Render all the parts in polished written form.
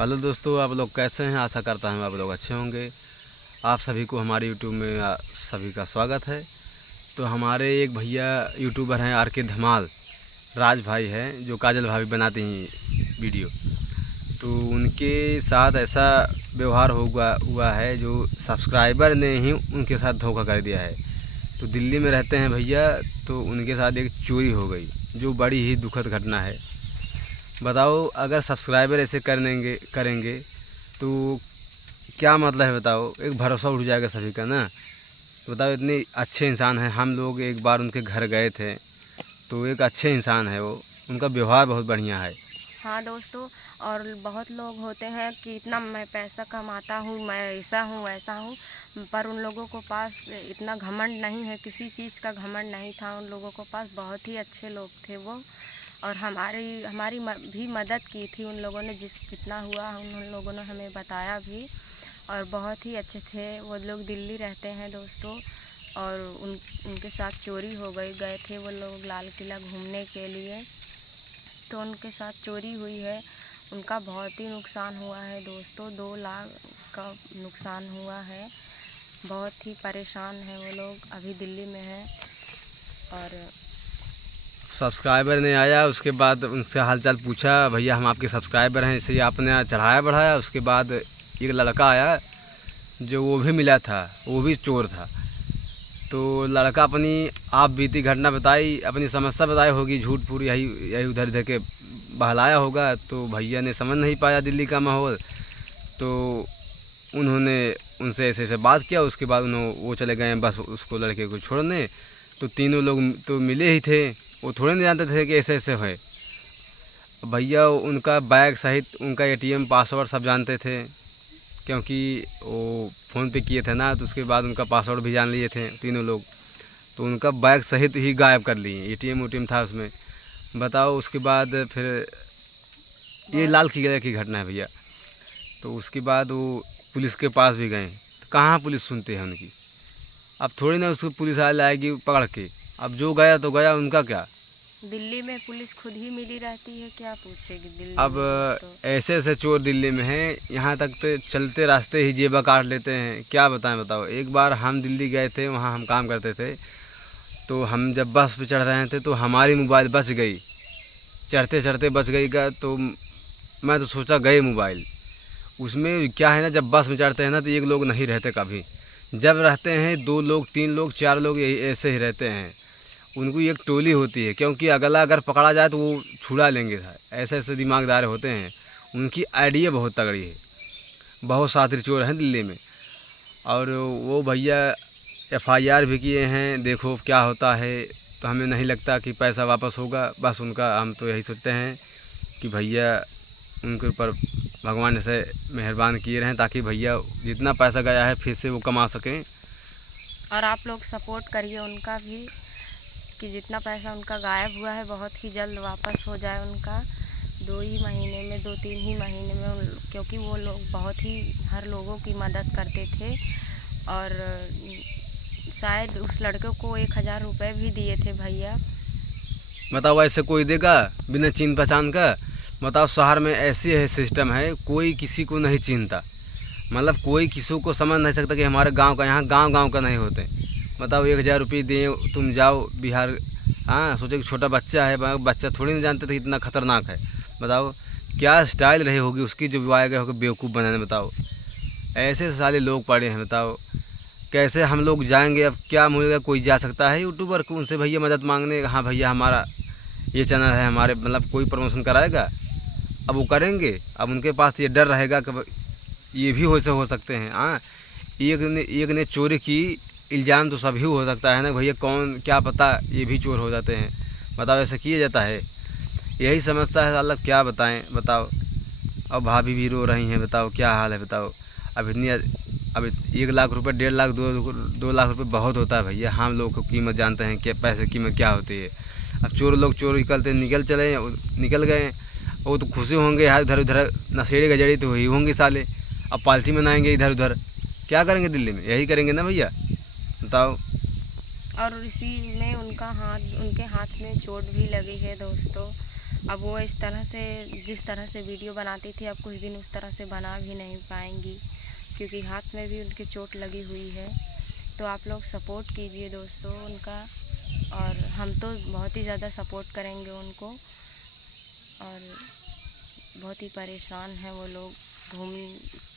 Hello दोस्तों, आप लोग कैसे हैं। आशा करता हूँ आप लोग अच्छे होंगे। आप सभी को हमारे यूट्यूब में सभी का स्वागत है। तो हमारे एक भैया यूट्यूबर हैं RK धमाल, राज भाई हैं, जो काजल भाभी बनाती हैं वीडियो। तो उनके साथ ऐसा व्यवहार हुआ है जो सब्सक्राइबर ने ही उनके साथ धोखा कर दिया है। तो दिल्ली में रहते हैं भैया, तो उनके साथ एक चोरी हो गई जो बड़ी ही दुखद घटना है। बताओ, अगर सब्सक्राइबर ऐसे करेंगे तो क्या मतलब है। बताओ, एक भरोसा उठ जाएगा सभी का ना। तो बताओ, इतने अच्छे इंसान हैं। हम लोग एक बार उनके घर गए थे, तो एक अच्छे इंसान है वो, उनका व्यवहार बहुत बढ़िया है। हाँ दोस्तों, और बहुत लोग होते हैं कि इतना मैं पैसा कमाता हूँ, मैं ऐसा हूँ वैसा हूँ, पर उन लोगों को पास इतना घमंड नहीं है, किसी चीज़ का घमंड नहीं था उन लोगों को पास। बहुत ही अच्छे लोग थे वो, और हमारी भी मदद की थी उन लोगों ने। जितना हुआ उन लोगों ने हमें बताया भी, और बहुत ही अच्छे थे वो लोग। दिल्ली रहते हैं दोस्तों, और उनके साथ चोरी हो गए थे वो लोग लाल किला घूमने के लिए, तो उनके साथ चोरी हुई है। उनका बहुत ही नुकसान हुआ है दोस्तों, 2 लाख का नुकसान हुआ है। बहुत ही परेशान हैं वो लोग, अभी दिल्ली में हैं। और सब्सक्राइबर ने आया, उसके बाद उनसे हालचाल पूछा, भैया हम आपके सब्सक्राइबर हैं, इसलिए आपने चढ़ाया बढ़ाया। उसके बाद एक लड़का आया जो वो भी मिला था, वो भी चोर था। तो लड़का अपनी आप बीती घटना बताई, अपनी समस्या बताई होगी, झूठ पूरी यही उधर इधर के बहलाया होगा। तो भैया ने समझ नहीं पाया दिल्ली का माहौल, तो उन्होंने उनसे ऐसे ऐसे बात किया। उसके बाद वो चले गए बस उसको, लड़के को छोड़ने। तो तीनों लोग तो मिले ही थे, वो थोड़े नहीं जानते थे कि ऐसे ऐसे है। भैया उनका बैग सहित उनका ATM पासवर्ड सब जानते थे, क्योंकि वो फ़ोन पे किए थे ना। तो उसके बाद उनका पासवर्ड भी जान लिए थे तीनों लोग। तो उनका बैग सहित ही गायब कर लिए, ATM था उसमें। बताओ, उसके बाद फिर ये लाल किले की घटना है भैया। तो उसके बाद वो पुलिस के पास भी गए, तो कहाँ पुलिस सुनती है उनकी। अब थोड़ी ना उसको पुलिस आएगी पकड़ के। अब जो गया तो गया, उनका क्या। दिल्ली में पुलिस खुद ही मिली रहती है, क्या पूछेगी दिल्ली अब में तो। ऐसे ऐसे चोर दिल्ली में हैं, यहाँ तक तो चलते रास्ते ही जेबा काट लेते हैं। क्या बताएं। बताओ, एक बार हम दिल्ली गए थे, वहाँ हम काम करते थे। तो हम जब बस पे चढ़ रहे थे तो हमारी मोबाइल बच गई, चढ़ते चढ़ते बच गई का। तो मैं तो सोचा गए मोबाइल। उसमें क्या है ना, जब बस में चढ़ते हैं ना तो एक लोग नहीं रहते कभी। जब रहते हैं 2 लोग 3 लोग 4 लोग, यही ऐसे ही रहते हैं। उनको एक टोली होती है, क्योंकि अगला अगर पकड़ा जाए तो वो छुड़ा लेंगे। ऐसे ऐसे दिमागदार होते हैं, उनकी आइडिया बहुत तगड़ी है। बहुत शातिर चोर हैं दिल्ली में। और वो भैया FIR भी किए हैं, देखो क्या होता है। तो हमें नहीं लगता कि पैसा वापस होगा। बस उनका हम तो यही सोचते हैं कि भैया उनके ऊपर भगवान ऐसे मेहरबान किए रहें, ताकि भैया जितना पैसा गया है फिर से वो कमा सकें। और आप लोग सपोर्ट करिए उनका भी, कि जितना पैसा उनका गायब हुआ है बहुत ही जल्द वापस हो जाए उनका। 2-3 ही महीने में क्योंकि वो लोग बहुत ही हर लोगों की मदद करते थे। और शायद उस लड़के को 1000 रुपये भी दिए थे भैया। बताओ, ऐसे कोई देगा बिना चिन्ह पहचान का। बताओ, शहर में ऐसे है सिस्टम है, कोई किसी को नहीं चिन्हता। मतलब कोई किसी को समझ नहीं सकता कि हमारे गांव का, यहाँ गांव का नहीं होते। बताओ, 1000 रुपये दिए, तुम जाओ बिहार। हाँ, सोचो कि छोटा बच्चा है, बच्चा थोड़ी नहीं जानते थे इतना खतरनाक है। बताओ क्या स्टाइल रही होगी उसकी, जो आए गए होगी बेवकूफ़ बनाने। बताओ, ऐसे सारे लोग पड़े हैं। बताओ कैसे हम लोग जाएंगे। अब क्या मिलेगा, कोई जा सकता है यूट्यूबर को उनसे भैया मदद मांगने, हाँ भैया हमारा ये चैनल है, हमारे मतलब कोई प्रमोशन कराएगा। अब वो करेंगे, अब उनके पास ये डर रहेगा कि ये भी हो सकते हैं। हाँ, एक ने चोरी की, इल्ज़ाम तो सभी हो सकता है ना भैया, कौन क्या पता ये भी चोर हो जाते हैं। बताओ, ऐसा किया जाता है। यही समझता है अल्लाह, क्या बताएं। बताओ, अब भाभी भी रो रही हैं। बताओ क्या हाल है। बताओ, अब 1 लाख रुपये, 1.5 लाख, 2 लाख रुपये बहुत होता है भैया। हम लोग को कीमत जानते हैं कि पैसे की कीमत क्या होती है। अब चोर लोग चोरी करते निकल गए, वो तो खुशी होंगे यार। इधर उधर नशेड़ी गजड़ी तो वही होंगे साले। अब पालती मनाएंगे इधर उधर, क्या करेंगे दिल्ली में, यही करेंगे ना भैया। बताओ। और इसी में उनके हाथ में चोट भी लगी है दोस्तों। अब वो इस तरह से जिस तरह से वीडियो बनाती थी अब कुछ दिन उस तरह से बना भी नहीं पाएंगी, क्योंकि हाथ में भी उनके चोट लगी हुई है। तो आप लोग सपोर्ट कीजिए दोस्तों उनका, और हम तो बहुत ही ज़्यादा सपोर्ट करेंगे उनको। और बहुत ही परेशान हैं वो लोग,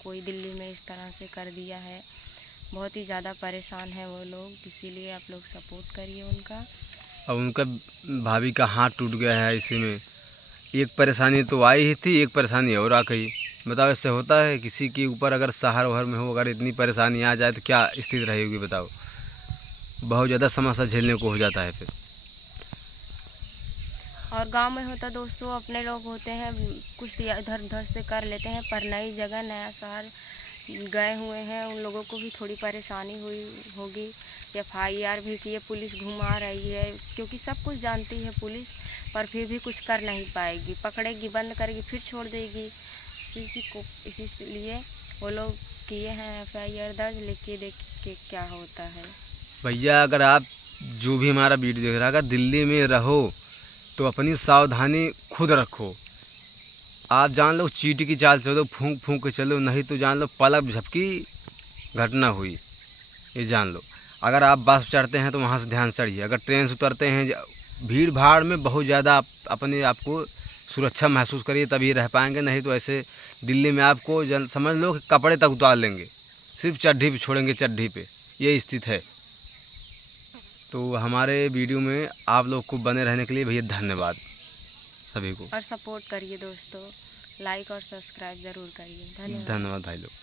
कोई दिल्ली में इस तरह से कर दिया है, बहुत ही ज़्यादा परेशान है वो लोग, इसीलिए आप लोग सपोर्ट करिए उनका। अब उनका भाभी का हाथ टूट गया है, इसी में एक परेशानी तो आई ही थी, एक परेशानी और आ गई। बताओ, इससे होता है किसी के ऊपर अगर शहर वहर में हो, अगर इतनी परेशानी आ जाए तो क्या स्थिति रहेगी बताओ। बहुत ज़्यादा समस्या झेलने को हो जाता है फिर। और गांव में होता दोस्तों, अपने लोग होते हैं कुछ इधर उधर से कर लेते हैं, पर नई जगह नया शहर गए हुए हैं, उन लोगों को भी थोड़ी परेशानी हुई होगी। FIR भी किए, पुलिस घुमा रही है, क्योंकि सब कुछ जानती है पुलिस, पर फिर भी कुछ कर नहीं पाएगी, पकड़ेगी, बंद करेगी, फिर छोड़ देगी। इसीलिए वो लोग किए हैं FIR दर्ज, लेके देख के क्या होता है। भैया, अगर आप जो भी हमारा वीडियो देख रहा है, अगर दिल्ली में रहो तो अपनी सावधानी खुद रखो। आप जान लो चींटी की चाल चलो, फूंक फूंक के चलो, नहीं तो जान लो पलक झपकी घटना हुई, ये जान लो। अगर आप बस चढ़ते हैं तो वहाँ से ध्यान चढ़िए, अगर ट्रेन से उतरते हैं भीड़ भाड़ में बहुत ज़्यादा आप अपने आप को सुरक्षा महसूस करिए, तभी रह पाएंगे। नहीं तो ऐसे दिल्ली में आपको समझ लो कि कपड़े तक उतार लेंगे, सिर्फ चड्ढी पे छोड़ेंगे, चड्ढी पे, ये स्थिति है। तो हमारे वीडियो में आप लोग को बने रहने के लिए भैया धन्यवाद सभी को, और सपोर्ट करिए दोस्तों, लाइक और सब्सक्राइब ज़रूर करिए। धन्यवाद। धन्यवाद भाई लोग।